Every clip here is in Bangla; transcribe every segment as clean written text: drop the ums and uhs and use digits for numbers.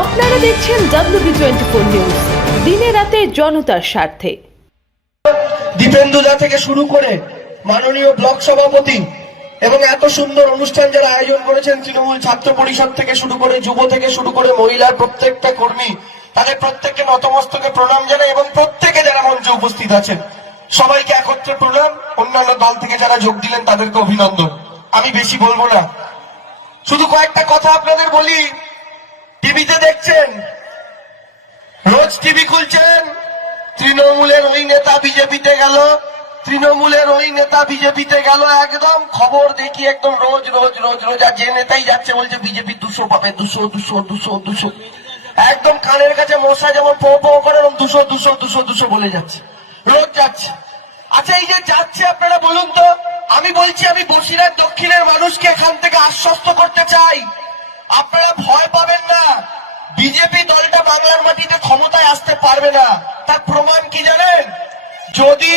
আপনারা দেখছেন WB24 নিউজ, দিনে রাতে জনতার স্বার্থে। দীপেন্দুদা থেকে শুরু করে মাননীয় ব্লক সভাপতি এবং এত সুন্দর অনুষ্ঠান যারা আয়োজন করেছেন, তৃণমূল ছাত্র পরিষদ থেকে শুরু করে যুব থেকে শুরু করে মহিলার প্রত্যেকটা কর্মী, তাদের প্রত্যেককে নতমস্তকে প্রণাম জানাই এবং প্রত্যেকে যারা মঞ্চে উপস্থিত আছেন সবাইকে একত্রে প্রণাম। অন্যান্য দল থেকে যারা যোগ দিলেন তাদেরকে অভিনন্দন। আমি বেশি বলবো না, শুধু কয়েকটা কথা আপনাদের বলি। টিভিতে দেখছেন, রোজ টিভি খুলছেন, তৃণমূলের ওই নেতা বিজেপিতে গেল, তৃণমূলের ওই নেতা বিজেপিতে গেল, একদম খবর দেখি একদম রোজ রোজ রোজ রোজ। আর যে নেতাই যাচ্ছে বলছে বিজেপি 200 পাবে, 200 200 200 200, একদম কানের কাছে মশা যেমন পো পো করে 200 200 200 200 বলে যাচ্ছে, রোজ যাচ্ছে। আচ্ছা, এই যে যাচ্ছে আপনারা বলুন তো, আমি বলছি, আমি বসিরহাট দক্ষিণের মানুষকে এখান থেকে আশ্বস্ত করতে চাই, আপনারা ভয় পাবেন না। বিজেপি দলটা বাংলার মাটিতে ক্ষমতায় আসতে পারবে না। তার প্রমাণ কি জানেন? যদি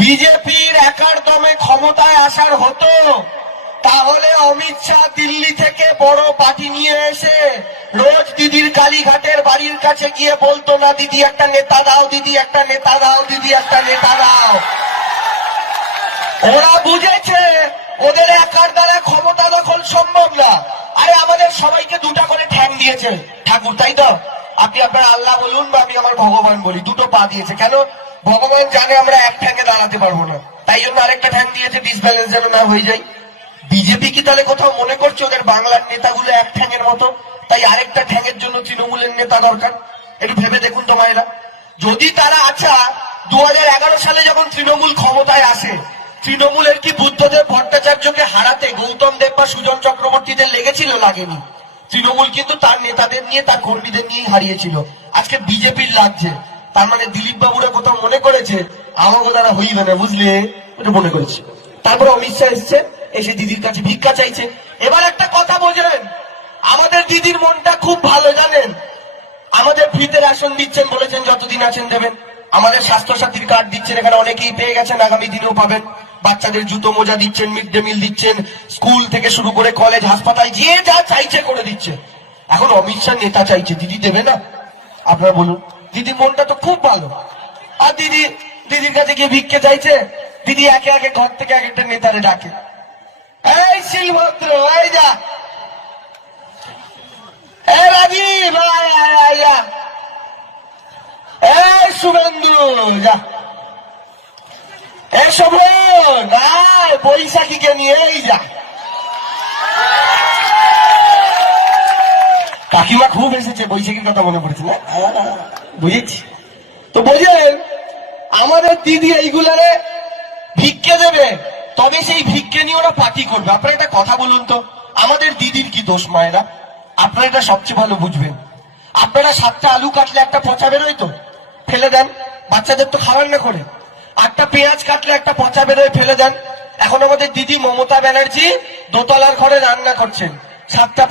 বিজেপির একার দমে ক্ষমতায় আসার হতো তাহলে অমিত শাহ দিল্লি থেকে বড় পার্টি নিয়ে এসে রোজ দিদির কালীঘাটের বাড়ির কাছে গিয়ে বলতো না, দিদি একটা নেতা দাও, দিদি একটা নেতা দাও, দিদি একটা নেতা দাও। ওরা বুঝেছে ওদের একার দ্বারা ক্ষমতা দখল সম্ভব না। আরে আমাদের সবাইকে দুটা করে ঠ্যাং দিয়েছে ঠাকুর, তাই তো? আপনি আপনার আল্লাহ বলুন বা আমি আমার ভগবান বলি, দুটো পা দিয়েছে। কেন? ভগবান জানে আমরা এক ঠ্যাঙে দাঁড়াতে পারবো না, তাই জন্য আরেকটা ঠ্যাং দিয়েছে, ডিসব্যালেন্স যেন না হয়ে যায়। বিজেপি কি তাহলে কোথাও মনে করছে ওদের বাংলার নেতাগুলো এক ঠ্যাঙের মতো, তাই আরেকটা ঠ্যাঙের জন্য তৃণমূলের নেতা দরকার? একটু ভেবে দেখুন তো মায়েরা। যদি তারা, আচ্ছা 2011 সালে যখন তৃণমূল ক্ষমতায় আসে, তৃণমূলের কি বুদ্ধদেব ভট্টাচার্যকে হারাতে গৌতম দেব বা সুজন চক্রবর্তীদের লেগেছিল? লাগেনি। তৃণমূল কিন্তু তার নেতাদের নিয়ে, তার কর্মীদের নিয়ে হারিয়েছিল। আজকে বিজেপির লাগছে, তার মানে দিলীপ বাবুরা কোথাও মনে করেছে আমাকে দ্বারা হইবে না, বুঝলে? এটা মনে করেছে। তারপর অমিত শাহ এসছে, এসে দিদির কাছে ভিক্ষা চাইছে। এবার একটা কথা বোঝেন, আমাদের দিদির মনটা খুব ভালো, জানেন? আমাদের ফ্রিতে রেশন দিচ্ছেন, বলেছেন যতদিন আছেন দেবেন। আমাদের স্বাস্থ্যসাথীর কার্ড দিচ্ছেন, এখানে অনেকেই পেয়ে গেছেন, আগামী দিনেও পাবেন। বাচ্চাদের জুতো মোজা দিচ্ছেন, মিড ডে মিল দিচ্ছেন, স্কুল থেকে শুরু করে কলেজ হাসপাতাল যে যা চাইছে করে দিচ্ছে। এখন অমিত শাহ নেতা চাইছে, দিদি দেবে না? আপনারা বলুন। দিদির মনটা তো খুব ভালো। আর দিদির কাছে গিয়ে ভিক্ষে চাইছে, দিদি একে একে ঘর থেকে এক একটা নেতারে ডাকে, এই শিলভদ্র, এই যা, এই রাজীব, এই শুভেন্দু, যা, এই শোভন, বৈশাখীকে নিয়ে এই যা। কাকিমা খুব এসেছে, বৈশাখীর কথা মনে পড়েছে না? বুঝেছি তো। বোঝেন, আমাদের দিদি এইগুলারে ভিক্ষে দেবে, তবে সেই ভিক্ষে নিয়ে ওরা পার্টি করবে। আপনারা একটা কথা বলুন তো, আমাদের দিদির কি দোষ মায়েরা? আপনারা এটা সবচেয়ে ভালো বুঝবেন। আপনারা 7টা আলু কাটলে একটা পচা বেরোয় তো, ফেলে দেন। বাচ্চাদের তো খাবার না করে। 8টা পেঁয়াজ কাটলে একটা পচা বেরোয়, ফেলে দেন। এখন আমাদের দিদি মমতা ব্যানার্জি দোতলার ঘরে রান্না করছেন, 7টা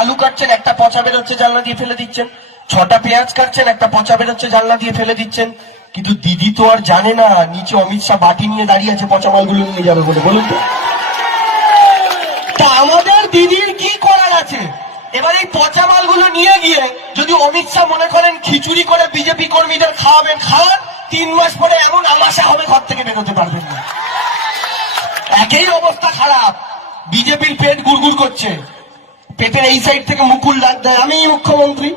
আলু কাটছেন, একটা পচা বেরোচ্ছে, জানলা দিয়ে ফেলে দিচ্ছেন। 6টা পেঁয়াজ কাটছেন, একটা পচা বেরোচ্ছে, জানলা দিয়ে ফেলে দিচ্ছেন। কিন্তু দিদি তো আর জানে না নিচে অমিত শাহ বাটি নিয়ে দাঁড়িয়ে আছে পচা মালগুলো নিয়ে যাবে বলে, বলুন তো। তা আমাদের দিদির কি করার আছে? এবার এই পচা মালগুলো নিয়ে গিয়ে যদি অমিত শাহ মনে করেন খিচুড়ি করে বিজেপি কর্মীদের খাওয়াবেন, খাওয়ান, 3 মাস পরে এমন আমাশা হবে ঘর থেকে বেরোতে পারবেন না। একই অবস্থা খারাপ। বিজেপির পেট গুড়গুড় করছে, পেটের এই সাইড থেকে মুকুল ডাক দেয় আমি মুখ্যমন্ত্রী,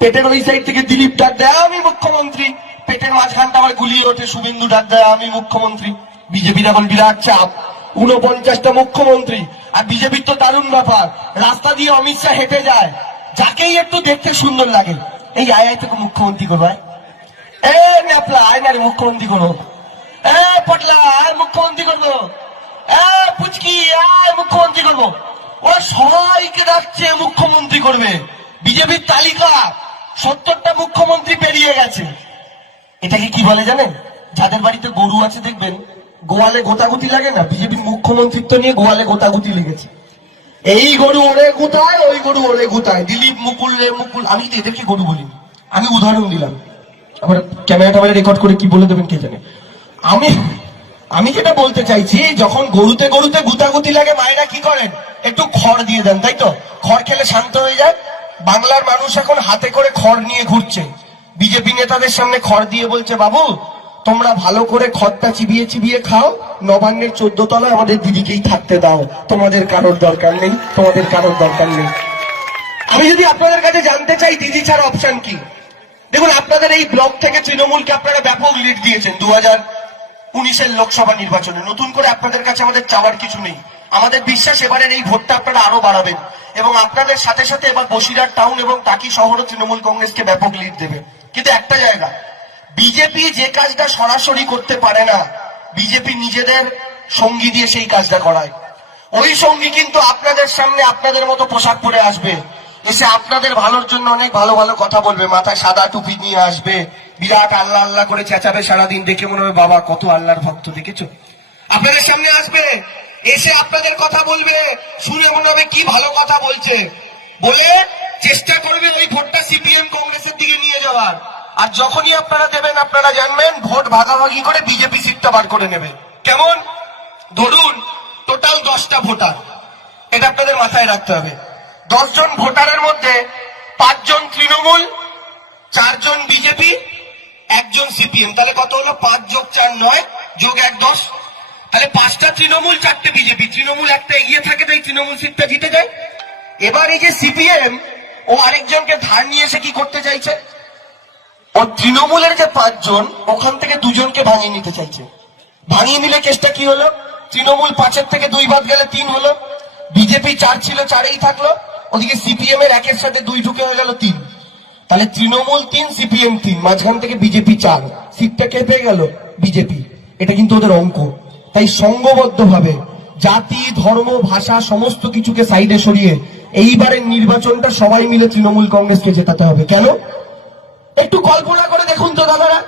পেটের ওই সাইড থেকে দিলীপ ডাক দেয় আমি মুখ্যমন্ত্রী, পেটের মাঝখানটা আবার গুলিয়ে ওঠে শুভেন্দু ডাক দেয় আমি মুখ্যমন্ত্রী। বিজেপির এখন বিরাট চাপ, 49টা মুখ্যমন্ত্রী। আর বিজেপির তো দারুণ ব্যাপার, রাস্তা দিয়ে অমিত শাহ হেঁটে যায়, যাকেই একটু দেখতে সুন্দর লাগে, এই আয় থেকে মুখ্যমন্ত্রী করবো, এ ন্যাপলা আয় না রে মুখ্যমন্ত্রী করবো, এ পটলা আয় মুখ্যমন্ত্রী করবো, এ পুচকি আয় মুখ্যমন্ত্রী করবো। ওরা সবাইকে ডাকছে মুখ্যমন্ত্রী করবে। বিজেপির তালিকা 70টা মুখ্যমন্ত্রী পেরিয়ে গেছে। এটাকে কি বলে জানেন? যাদের বাড়িতে গরু আছে দেখবেন গোয়ালে গোতাগুতি লাগে না, বিজেপির মুখ্যমন্ত্রিত্ব নিয়ে গোয়ালে গোতাগুতি লেগেছে। এই গরু ওরে গুতায়, ওই গরু ওরে গুতায়, দিলীপ মুকুল রে মুকুল। আমি তো এদেরকে গরু বলিনি, আমি উদাহরণ দিলাম। আবার ক্যামেরাটা রেকর্ড করে কি বলে দেবেন কে জানে। আমি যেটা বলতে চাইছি, যখন গরুতে গরুতে গুতাগুতি লাগে মায়েরা কি করেন, একটু খড় দিয়ে দেন, তাই তো? খড় খেলে শান্ত হয়ে যায়। বাংলার মানুষ এখন হাতে করে খড় নিয়ে ঘুরছে, বিজেপি নেতাদের সামনে খড় দিয়ে বলছে, বাবু তোমরা ভালো করে খড়টা চিবিয়ে চিবিয়ে খাও, নবান্নের 14 তলায় আমাদের দিদিকেই থাকতে দাও, তোমাদের কারোর দরকার নেই, তোমাদের কারোর দরকার নেই। আমি যদি আপনাদের কাছে জানতে চাই দিদি ছাড়া অপশন কি, দেখুন আপনাদের এই ব্লক থেকে তৃণমূলকে আপনারা ব্যাপক লিড দিয়েছেন 2019-এর লোকসভা নির্বাচনে। নতুন করে আপনাদের কাছে আমাদের চাওয়ার কিছু নেই। আমাদের বিশ্বাস এবারের এই ভোটটা আপনারা আরো বাড়াবেন এবং আপনাদের সাথে সাথে এবার বসিরহাট টাউন এবং টাকি শহরও তৃণমূল কংগ্রেসকে ব্যাপক লিড দেবে। কিন্তু একটা জায়গা, বিজেপি যে কাজটা সরাসরি করতে পারে না, বিজেপি নিজেদের সঙ্গী দিয়ে সেই কাজটা করায়। ওই সঙ্গী কিন্তু আপনাদের সামনে আপনাদের মতো পোশাক পরে আসবে, এসে আপনাদের ভালোর জন্য অনেক ভালো ভালো কথা বলবে, মাথায় সাদা টুপি নিয়ে আসবে, বিরাট আল্লাহ আল্লাহ করে চেঁচাবে সারাদিন, দেখে মনে হবে বাবা কত আল্লাহর ভক্ত দেখেছো। আপনাদের সামনে আসবে, এসে আপনাদের কথা বলবে, শুনে মনে হবে কি ভালো কথা বলছে, বলে চেষ্টা করবে ওই ভোটটা সিপিএম কংগ্রেসের দিকে নিয়ে যাওয়ার। আর যখনই আপনারা দেবেন আপনারা জানবেন ভোট ভাগাভাগি করে বিজেপি সিটটা বার করে নেবে। কেমন? ধরুন টোটাল 10টা ভোটার, এটা আপনাদের মাথায় রাখতে হবে। 10 জন ভোটারের মধ্যে 5 জন তৃণমূল, 4 জন বিজেপি, 1 জন সিপিএম, তাহলে কত হলো? 5 যোগ 4 9 যোগ 1 10, তাহলে 5টা তৃণমূল 4টে বিজেপি। তৃণমূল একটা এগিয়ে থাকে, তাই তৃণমূল সিটটা জিতে যায়। এবার এই যে সিপিএম, ও আরেকজনকে ধার নিয়ে এসে কি করতে চাইছে, ও তৃণমূলের যে 5 জন ওখান থেকে 2 জনকে ভাঙিয়ে নিতে চাইছে। ভাঙিয়ে নিলে কেসটা কি হলো, তৃণমূল 5-এর থেকে 2 বাদ গেলে 3 হলো, বিজেপি 4 ছিল 4-এই থাকলো, ওদিকে সিপিএম এর 1-এর সাথে 2 ঢুকে হয়ে গেল 3, তাহলে তৃণমূল 3 সিপিএম 3, মাঝখান থেকে বিজেপি 4, সিটটা কে পেয়ে গেল? বিজেপি। এটা কিন্তু ওদের অঙ্ক। তাই সংঘবদ্ধভাবে জাতি ধর্ম ভাষা সমস্ত কিছুকে সাইডে সরিয়ে এইবারের নির্বাচনটা সবাই মিলে তৃণমূল কংগ্রেসকে জেতাতে হবে। কেন? একটু কল্পনা করে দেখুন তো দাদারা,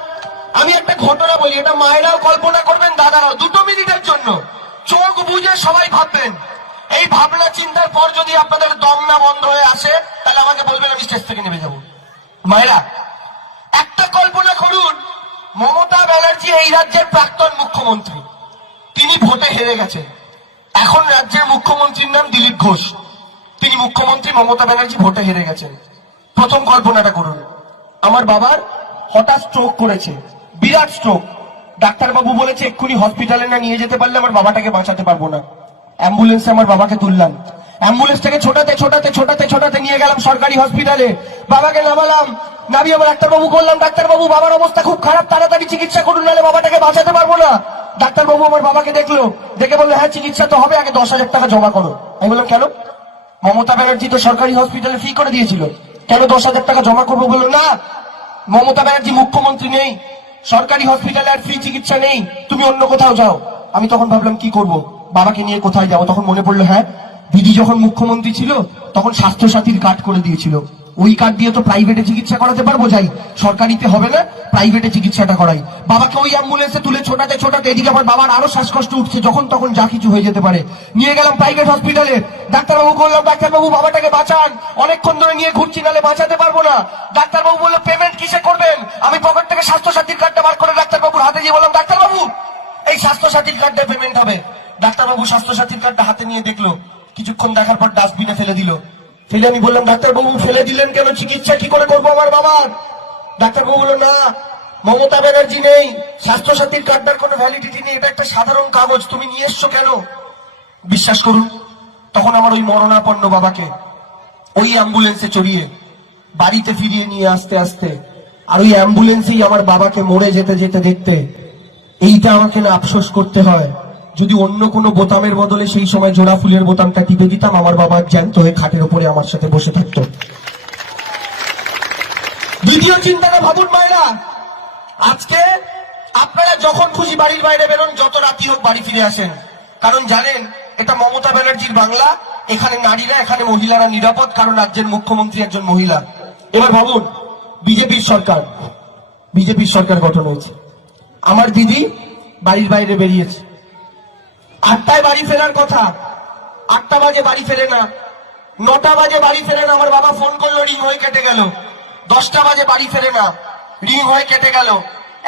আমি একটা ঘটনা বলি, এটা মায়েরাও কল্পনা করবেন, দাদারাও 2 মিনিটের জন্য চোখ বুঝে সবাই ভাববেন। এই ভাবনা চিন্তার পর যদি আপনাদের দম না বন্ধ হয়ে আসে তাহলে আমাকে বলবেন, আমি স্টেজ থেকে নেমে যাব। মায়েরা একটা কল্পনা করুন, মমতা ব্যানার্জি এই রাজ্যের প্রাক্তন মুখ্যমন্ত্রী, তিনি ভোটে হেরে গেছেন। এখন রাজ্যের মুখ্যমন্ত্রীর নাম দিলীপ ঘোষ, তিনি মুখ্যমন্ত্রী, মমতা ব্যানার্জি ভোটে হেরে গেছেন। প্রথম কল্পনাটা করুন, আমার বাবার হঠাৎ স্ট্রোক করেছে, বিরাট স্ট্রোক, ডাক্তারবাবু বলেছে এক্ষুনি হসপিটালে না নিয়ে যেতে পারলে আমার বাবাটাকে বাঁচাতে পারবো না। অ্যাম্বুলেন্সে আমার বাবাকে তুললাম, অ্যাম্বুলেন্স থেকে ছোটাতে ছোটাতে ছোটাতে ছোটাতে নিয়ে গেলাম সরকারি হসপিটালে, বাবাকে নামালাম, নামিয়ে আবার ডাক্তারবাবু বললাম, ডাক্তারবাবু বাবার অবস্থা খুব খারাপ, তাড়াতাড়ি চিকিৎসা করুন, নাহলে বাবাটাকে বাঁচাতে পারবো না। ডাক্তারবাবু আমার বাবাকে দেখলো, দেখে বললো হ্যাঁ চিকিৎসা তো হবে, আগে 10,000 টাকা জমা করো। আমি বললাম কেন? মমতা ব্যানার্জি তো সরকারি হসপিটালে ফ্রি করে দিয়েছিল, কেন 10,000 টাকা জমা করবো? বললো না, মমতা ব্যানার্জি মুখ্যমন্ত্রী নেই, সরকারি হসপিটালে আর ফ্রি চিকিৎসা নেই, তুমি অন্য কোথাও যাও। আমি তখন ভাবলাম কি করব, বাবাকে নিয়ে কোথায় যাবো? তখন মনে পড়লো হ্যাঁ, দিদি যখন মুখ্যমন্ত্রী ছিল তখন স্বাস্থ্য সাথীর কার্ড করে দিয়েছিল, ওই কার্ড দিয়ে তো প্রাইভেটে চিকিৎসা করাতে পারবো, যাই সরকারিতে হবে না, প্রাইভেটে চিকিৎসাটা করাই। বাবাকে ওই অ্যাম্বুলেন্সে তুলে ছোটাতে ছোটাতে এদিকে আমার বাবার আরো শ্বাসকষ্ট উঠছে, যখন তখন যা কিছু হয়ে যেতে পারে, নিয়ে গেলাম প্রাইভেট হসপিটালে। ডাক্তারবাবু বললাম, ডাক্তারবাবু বাবাটাকে বাঁচান, অনেকক্ষণ ধরে নিয়ে ঘুরছি, নাহলে বাঁচাতে পারবো না। ডাক্তারবাবু বললো পেমেন্ট কিসে করবেন? আমি পকেট থেকে স্বাস্থ্য সাথীর কার্ডটা বার করে ডাক্তারবাবুর হাতে দিয়ে বললাম, ডাক্তারবাবু এই স্বাস্থ্য সাথীর কার্ডে পেমেন্ট হবে। ডাক্তারবাবু স্বাস্থ্য সাথীর কার্ডটা হাতে নিয়ে দেখলো, কিছুক্ষণ দেখার পর ডাস্টবিনে ফেলে দিল। ফেলে আমি বললাম, ডাক্তারবাবু ফেলে দিলেন কেন? চিকিৎসা কি করে করবো আমার বাবার? ডাক্তারবাবু বললো না, মমতা ব্যানার্জি নেই, স্বাস্থ্য সাথীর কার্ডটার কোনো ভ্যালিডিটি নেই, এটা একটা সাধারণ কাগজ, তুমি নিয়ে এসছো কেন? বিশ্বাস করুন, তখন আমার ওই মরণাপন্ন বাবাকে ওই অ্যাম্বুলেন্সে চড়িয়ে বাড়িতে ফিরিয়ে নিয়ে আসতে আসতে, আর ওই অ্যাম্বুলেন্সেই আমার বাবাকে মরে যেতে যেতে দেখতে, এইটা আমাকে না আফসোস করতে হয়, যদি অন্য কোনো বোতামের বদলে সেই সময় জোড়া ফুলের বোতামটা টিপে দিতাম, আমার বাবা জ্যান্ত হয়ে খাটের উপরে আমার সাথে বসে থাকতো। দ্বিতীয় চিন্তাটা ভাবুন মায়েরা, আজকে আপনারা যখন খুশি বাড়ির বাইরে বেরোন, যত রাতি হোক বাড়ি ফিরে আসেন, কারণ জানেন এটা মমতা ব্যানার্জির বাংলা, এখানে নারীরা এখানে মহিলারা নিরাপদ, কারণ রাজ্যের মুখ্যমন্ত্রী একজন মহিলা। এবার ভাবুন, বিজেপির সরকার গঠন হয়েছে, আমার দিদি বাড়ির বাইরে বেরিয়েছে, 8টায় বাড়ি ফেরার কথা, 8টা বাজে বাড়ি ফেরে না, 9টা বাজে বাড়ি ফেরে না, আমার বাবা ফোন করলো, রিং হয়ে কেটে গেল। 10টা বাজে বাড়ি ফেরে না, রিং হয়ে কেটে গেল।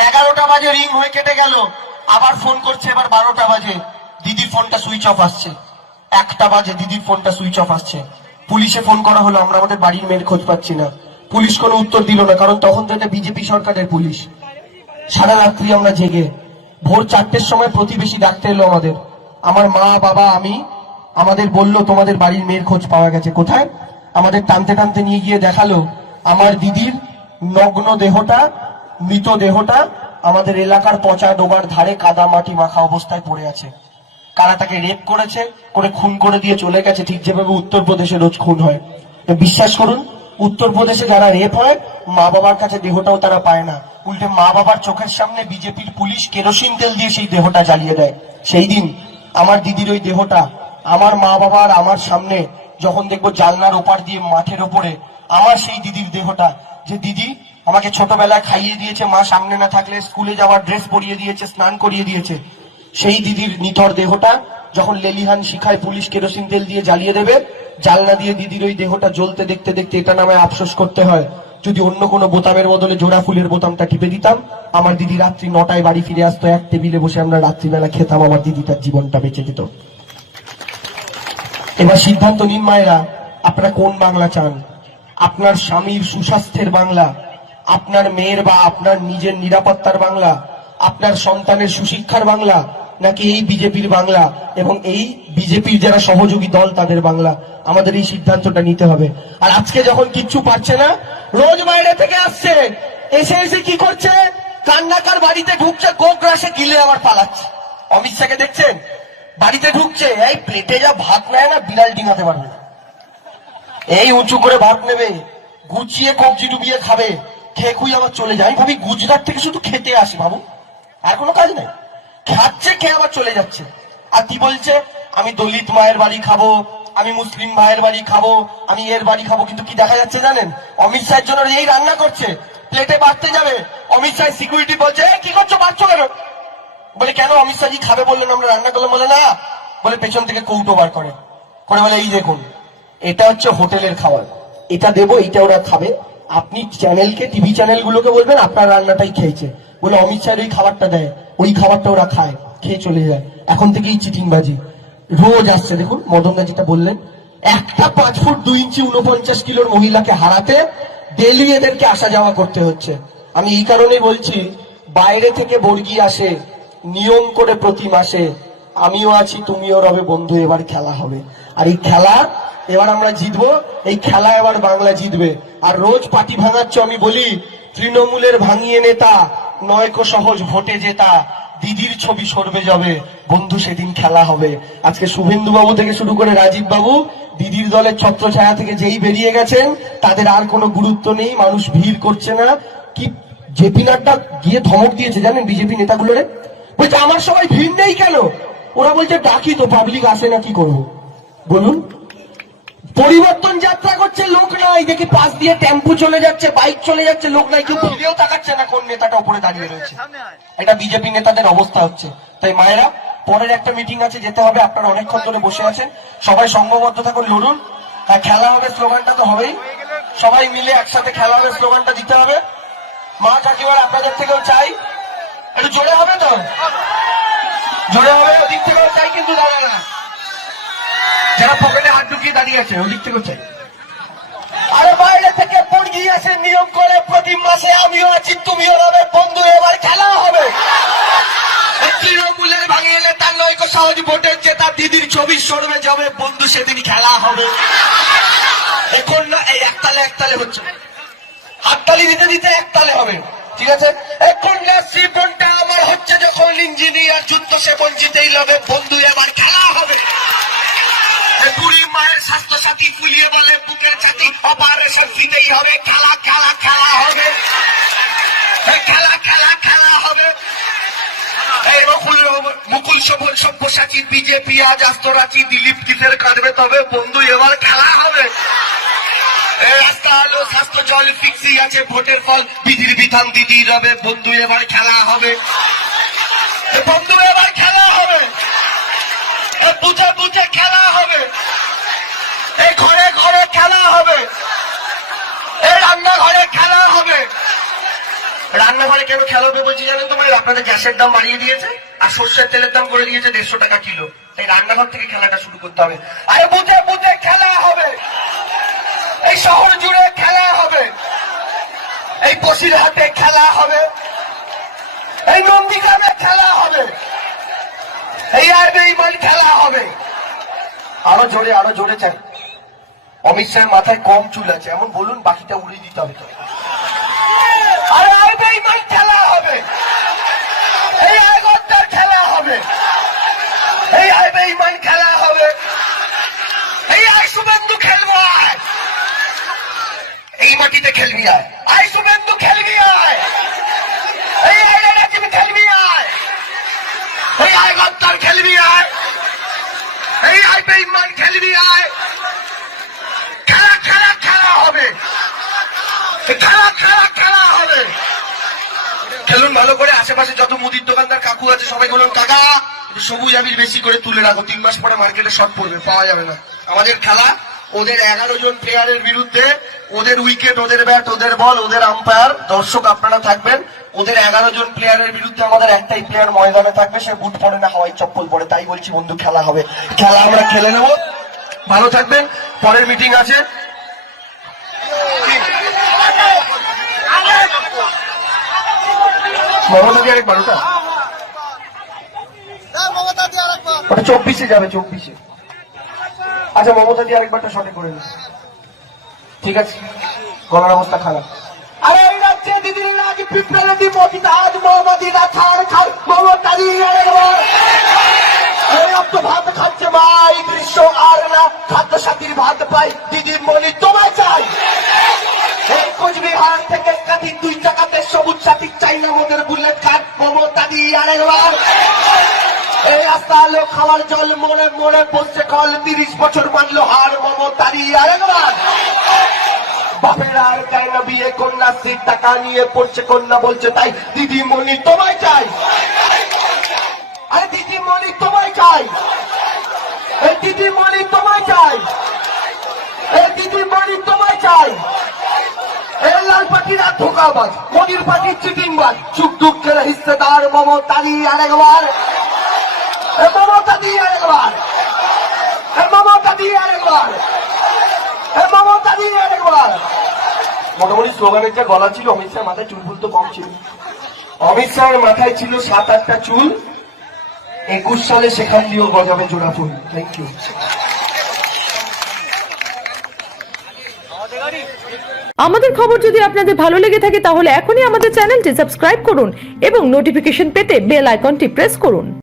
11টা বাজে রিং হয়ে কেটে গেল। আবার ফোন করছে, এবার 12টা বাজে, দিদির ফোনটা সুইচ অফ আসছে। 1টা বাজে, দিদির ফোনটা সুইচ অফ আসছে। পুলিশে ফোন করা হলো, আমরা আমাদের বাড়ির মেয়ের খোঁজ পাচ্ছি না। পুলিশ কোনো উত্তর দিল না, কারণ তখন তো এটা বিজেপি সরকারের পুলিশ। সারা রাত্রি আমরা জেগে, ভোর 4টের সময় প্রতিবেশী ডাকতে এলো আমাদের, আমার মা বাবা আমি, আমাদের বলল তোমাদের বাড়ির মেয়ের খোঁজ পাওয়া গেছে। কোথায়? আমাদের টানতে টানতে নিয়ে গিয়ে দেখালো আমার দিদির নগ্ন দেহটা, মৃত দেহটা আমাদের এলাকার পচা ডোবার ধারে কাদা মাটি মাখা অবস্থায় পড়ে আছে। কারা তাকে রেপ করেছে, করে খুন করে দিয়ে চলে গেছে, ঠিক যেভাবে উত্তরপ্রদেশে রোজ খুন হয়। বিশ্বাস করুন, উত্তরপ্রদেশে যারা রেপ হয়, মা বাবার কাছে দেহটাও তারা পায় না, উল্টে মা বাবার চোখের সামনে বিজেপির পুলিশ কেরোসিন তেল দিয়ে সেই দেহটা জ্বালিয়ে দেয়। সেই দিন আমার দিদির ওই দেহটা আমার মা বাবার আমার সামনে যখন দেখবো জানলার ওপার দিয়ে মাঠের ওপরে, আমার সেই দিদির দেহটা, যে দিদি আমাকে ছোটবেলায় খাইয়ে দিয়েছে, মা সামনে না থাকলে স্কুলে যাওয়ার ড্রেস পরিয়ে দিয়েছে, স্নান করিয়ে দিয়েছে, সেই দিদির নিথর দেহটা যখন লেলিহান শিখায় পুলিশ কেরোসিন তেল দিয়ে জ্বালিয়ে দেবে, জানলা দিয়ে দিদির ওই দেহটা জ্বলতে দেখতে দেখতে এটা নামে আফসোস করতে হয়, যদি অন্য কোনো বোতামের বদলে জোড়া ফুলের বোতামটা টিপে দিতাম, আমার দিদি রাত্রি 9টায় বাড়ি ফিরে আসতো, এক টেবিলে বসে আমরা রাত্রিবেলা খেতাম, আমার দিদি তার জীবনটা বেঁচে দিত। এবার সিদ্ধান্ত নিন মায়েরা, আপনারা কোন বাংলা চান? আপনার স্বামীর সুস্বাস্থ্যের বাংলা, আপনার মেয়ের বা আপনার নিজের নিরাপত্তার বাংলা, আপনার সন্তানের সুশিক্ষার বাংলা, নাকি এই বিজেপির বাংলা এবং এই বিজেপির যারা সহযোগী দল তাদের বাংলা? আমাদের এই সিদ্ধান্তটা নিতে হবে। আর আজকে যখন কিচ্ছু পারছে না, রোজ বাইরে থেকে আসছে, এসে এসে কি করছে? কান্নাকার বাড়িতে ঢুকছে, গোগ্রাসে গিলে আবার পালাচ্ছে। অমিত শাহকে দেখছেন বাড়িতে ঢুকছে, এই প্লেটে যা ভাত নেয় না, বিড়াল ডিঙাতে পারবে না, এই উঁচু করে ভাত নেবে, গুছিয়ে কবজি ডুবিয়ে খাবে, খেয়ে খুই আবার চলে যায়। আমি ভাবি গুজরাট থেকে শুধু খেতে আসে বাবু, আর কোনো কাজ নেই, খাচ্ছে খেয়ে আবার চলে যাচ্ছে। আর কি বলছে? আমি দলিত মায়ের বাড়ি খাবো, আমি মুসলিম ভাইয়ের বাড়ি খাবো, আমি এর বাড়ি খাবো। কিন্তু কি দেখা যাচ্ছে জানেন? অমিত শাহের জন্য এই রান্না করছে, প্লেটে বাড়তে যাবে, অমিত শাহ সিকিউরিটি বলছে কি করছো, বাড়ছো কেন? বলে কেন, অমিত শাহজি খাবে বললেন, আমরা রান্না করলাম। বলে না, বলে পেছন থেকে কৌটো বার করে বলে এই দেখুন, এটা হচ্ছে হোটেলের খাবার, এটা দেবো, এইটা ওরা খাবে, আপনি চ্যানেলকে, টিভি চ্যানেলগুলোকে বলবেন আপনার রান্নাটাই খেয়েছে। বলে অমিত শাহের ওই খাবারটা দেয়, ওই খাবারটা ওরা খায়, খেয়ে চলে যায়। এখন থেকেই চিটিংবাজি রোজ আসছে। দেখুন মদনদা যেটা বললেন, একটা 5 ফুট 2 ইঞ্চি 49 কিলোর মহিলাকে হারাতে ডেলি এদেরকে আসা যাওয়া করতে হচ্ছে। আমি এই কারণেই বলছি, বাইরে থেকে বর্গি আসে নিয়ম করে প্রতি মাসে, আমিও আছি তুমিও রবে বন্ধু, এবার খেলা হবে। আর এই খেলা এবার আমরা জিতবো, এই খেলা এবার বাংলা জিতবে। আর রোজ পার্টি ভাঙাচ্ছ, আমি বলি তৃণমূলের ভাঙিয়ে নেতা নয়কো সহজ ভোটে জেতা, দিদির ছবি সরবে যাবে বন্ধু, সেদিন খেলা হবে। আজকে শুভেন্দু বাবু থেকে শুরু করে রাজীব বাবু দিদির দলের ছত্রছায়া থেকে যেই বেরিয়ে গেছেন, তাদের আর কোনো গুরুত্ব নেই, মানুষ ভিড় করছে না। কি জেপি নাড্ডা গিয়ে ধমক দিয়েছে জানেন বিজেপি নেতাগুলোরে, বলছে আমার সবাই ভিড় নেই কেন? ওরা বলছে ডাকি তো, পাবলিক আসে না, কি করবো বলুন? পরিবর্তন যাত্রা করছে, লোক নাই, দেখি পাশ দিয়ে টেম্পু চলে যাচ্ছে, বাইক চলে যাচ্ছে, লোক নাই, কেউ ফিরেও তাকাচ্ছে না কোন নেতাটা উপরে দাঁড়িয়ে রয়েছে। এটা বিজেপি নেতাদের অবস্থা হচ্ছে। তাই মায়েরা, পরের একটা মিটিং আছে, যেতে হবে, আপনারা অনেকক্ষণ ধরে বসে আছেন, সবাই সংঘবদ্ধ থাকুন, লড়ুন। হ্যাঁ, খেলা হবে, স্লোগানটা তো হবেই, সবাই মিলে একসাথে খেলা হবে, স্লোগানটা দিতে হবে। মা কাকিমার আপনাদের থেকেও চাই, একটু জোরে হবে তো, জোরে হবে, ওদিক থেকেও চাই, কিন্তু দাঁড়ানা যারা পকেটে হাত ঢুকিয়ে দাঁড়িয়ে আছে ওদিক থেকেও চাই। আরে বাইরে থেকে পড়গি আছে নিয়ম করে প্রতি মাসে, আমিও আছি তুমিও রবে বন্ধু, এবার খেলা হবে। তৃণমূলের ভাঙিয়ে এলে তার নয়কো সহজ ভোটের জেতা, দিদির ছবি সরবে যাবে বন্ধু, সেদিন খেলা হবে। এখন না, এই একতালে একতালে হচ্ছে, হাততালি দিতে দিতে একতালে হবে, ঠিক আছে? এখন না, জীবনটা আমার হচ্ছে যখন ইঞ্জিনিয়ার, যুদ্ধ সে বঞ্চিতেই লবে বন্ধু, এবার খেলা হবে। বুড়ি মায়ের স্বাস্থ্য সাথী ফুলিয়ে বলে বুকের ছাতি, অপারেশন দিতেই হবে, খেলা খেলা খেলা হবে, খেলা খেলা খেলা হবে। এই মুকুল সব্যসাচী বিজেপি আজ আস্তরাচি, দিলীপ কিসের কাঁদবে তবে বন্ধু, এবার খেলা হবে। রাস্তা আলো স্বাস্থ্য জল ফিক্সি আছে, ভোটের ফল বিধির বিধান দিদি রবে বন্ধু, এবার খেলা হবে বন্ধু, এবার খেলা হবে, বুঝে বুঝে খেলা হবে, এই ঘরে ঘরে খেলা হবে, এই রান্নাঘরে খেলা হবে। রান্নাঘরে কেন খেলা হবে বলছি জানেন তো ভাই? আপনাদের গ্যাসের দাম বাড়িয়ে দিয়েছে, আর আর সর্ষের তেলের দাম করে দিয়েছে 150 টাকা কিলো। তাই রান্নাঘর থেকে খেলাটা শুরু করতে হবে। আরে বুঝে বুঝে খেলা হবে, এই শহর জুড়ে খেলা হবে, এই বসিরহাটে খেলা হবে, এই নন্দীগ্রামে খেলা হবে, এই আইবেইমান খেলা হবে। আরো জোরে চাই। অমিত শাহের মাথায় কম চুল আছে, এমন বলুন, বাকিটা উড়িয়ে দিতে হবে। আরে আইবেইমান খেলা হবে, এই আইগদ্দার খেলা হবে, এই আইবেইমান খেলা হবে, এই আই শুভেন্দু খেলবো আয়, এই মাটিতে খেলবি আয়, আই শুভেন্দু খেলবি আয়, এই আইরাজিম খেলবি আয়, এই আইগদ্দার খেলবি আয়, এই আইবেইমান খেলবি আয়। খেলা খেলা খেলা হবে, খেলা খেলা খেলা হবে। খেলুন ভালো করে। আশেপাশে যত মুদির দোকানদার কাকু আছে সবাই বলুন, কাকা একটু সবুজ আবির বেশি করে তুলে রাখো, 3 মাস পরে মার্কেটে শর্ট পড়বে, পাওয়া যাবে না। আমাদের খেলা ওদের 11 জন প্লেয়ারের বিরুদ্ধে, ওদের উইকেট, ওদের ব্যাট, ওদের বল, ওদের আম্পায়ার, দর্শক আপনারা থাকবেন। ওদের 11 জন প্লেয়ারের বিরুদ্ধে আমাদের একটাই প্লেয়ার ময়দানে থাকবে, সে বুট পরে না, হাওয়াই চপ্পল পরে। তাই বলছি বন্ধু, খেলা হবে, খেলা আমরা খেলে নেব। ভালো থাকবেন। পরের মিটিং আছে। মমতা দিয়ে আরেকবার, ওটা 24-এ যাবে, 24-এ। আচ্ছা মমতা দিয়ে আরেকবারটা শর্টে করে নিন, ঠিক আছে? গলার অবস্থা খারাপ। আরে এই রাজ্যে দিদির আগে পিঁপড়াদি মতিতা আজ মমতিটা ছাড় খায়, মমতা দিয়ে আরেকবার। এই অত ভাত খাচ্ছে মা, এই দৃশ্য আর না, খাদ্য সাথীর ভাত পাই, দিদিমণি তোমায় চাই। এই কোচবিহার থেকে কাঁদি 2 টাকাতে সবুজ সাথী চাই না, মোদের বুলেট খাট, মমতা দিয়ে আরেকবার। এই রাস্তা আলো খাওয়ার জল, মোড়ে মোড়ে বসছে কল, 30 বছর মানলো হার, মমতা দিয়ে আরেকবার। বাপের আর চাই না বিয়ে, কন্যা সিট টাকা নিয়ে পড়ছে কন্যা, বলছে তাই দিদিমণি তোমায় চাই। আরে দিদিমণি তোমায় চাই, এই দিদিমণি তোমায় চাই, এই দিদিমণি তোমায় চাই। এই লাল পাখিরা ধোকাবাজ, মোদির পার্টি চিটিংবাজ, সুখ দুঃখের হিস্সেদার, মমতা দিয়ে আরেকবার। মমতা দিয়ে আরেকবার, মমতা দিয়ে আরেকবার, মমতা দিয়ে আরেকবার। মোটামুটি স্লোগানের যে গলা ছিল, অমিত শাহের মাথায় চুল তো কম ছিল। অমিত শাহের মাথায় ছিল 7-8টা চুল। 21 সালে সেখান দিয়েও গজাবে জোড়া ফুল। Thank you. আমাদের খবর যদি আপনাদের ভালো লেগে থাকে তাহলে এখনই আমাদের চ্যানেলটি সাবস্ক্রাইব করুন এবং নোটিফিকেশন পেতে বেল আইকনটি প্রেস করুন।